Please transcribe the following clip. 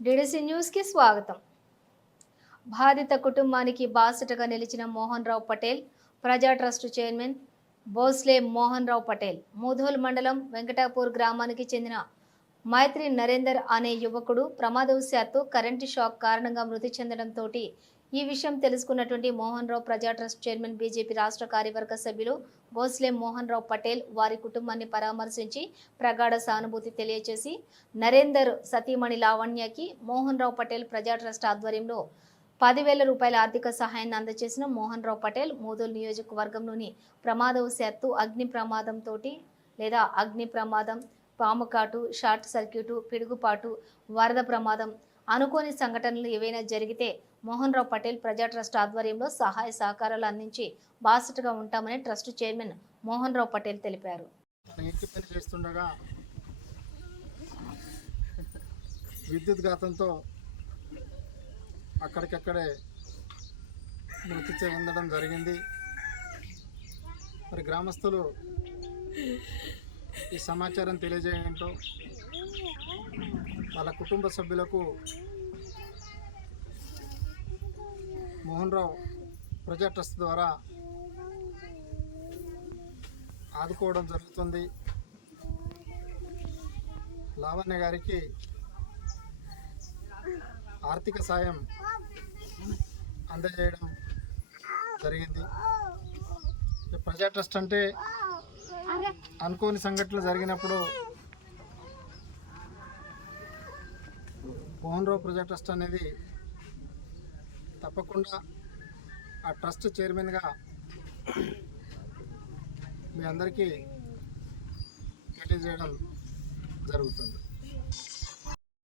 DDC news కి స్వాగతం. బాధిత కుటుంబానికి బాసటగా నిలిచిన మోహన్ రావు పటేల్ ప్రజా ట్రస్ట్ చైర్మన్ భోస్లే మోహన్ రావు పటేల్ ముధోల్ మండలం వెంకటాపూర్ గ్రామానికి చెందిన మైత్రి నరేందర్ అనే యువకుడు ప్రమాదవశాత్తు కరెంటు షాక్ కారణంగా మృతి చెందడంతో ఈ విషయం తెలుసుకున్నటువంటి మోహన్ రావు ప్రజా ట్రస్ట్ చైర్మన్ బీజేపీ రాష్ట్ర కార్యవర్గ సభ్యులు భోస్లే మోహన్ రావు పటేల్ వారి కుటుంబాన్ని పరామర్శించి ప్రగాఢ సానుభూతి తెలియజేసి నరేందర్ సతీమణి లావణ్యకి మోహన్ రావు పటేల్ ప్రజా ట్రస్ట్ ఆధ్వర్యంలో 10,000 రూపాయల ఆర్థిక సహాయాన్ని అందజేసిన మోహన్ రావు పటేల్ మూదోల్ నియోజకవర్గంలోని ప్రమాదవశాత్తు అగ్ని ప్రమాదం పాముకాటు షార్ట్ సర్క్యూటు పిడుగుపాటు వరద ప్రమాదం అనుకోని సంఘటనలు ఏవైనా జరిగితే మోహన్ రావు పటేల్ ప్రజా ట్రస్ట్ ఆధ్వర్యంలో సహాయ సహకారాలు అందించి బాసటగా ఉంటామని ట్రస్ట్ చైర్మన్ మోహన్ రావు పటేల్ తెలిపారు. విద్యుత్ ఘాతంతో అక్కడికక్కడే మృతి చెందడం జరిగింది. మరి గ్రామస్తులు ఈ సమాచారం తెలియజేయడంతో వాళ్ళ కుటుంబ సభ్యులకు మోహన్ రావు ప్రజా ట్రస్ట్ ద్వారా ఆదుకోవడం జరుగుతుంది. లావణ్య గారికి ఆర్థిక సాయం అందజేయడం జరిగింది. ప్రజా ట్రస్ట్ అంటే అనుకోని సంఘటనలు జరిగినప్పుడు మోహన్ రావు ప్రజా ట్రస్ట్ అనేది తప్పకుండా ఆ ట్రస్ట్ చైర్మన్గా మీ అందరికీ తెలియజేయడం జరుగుతుంది.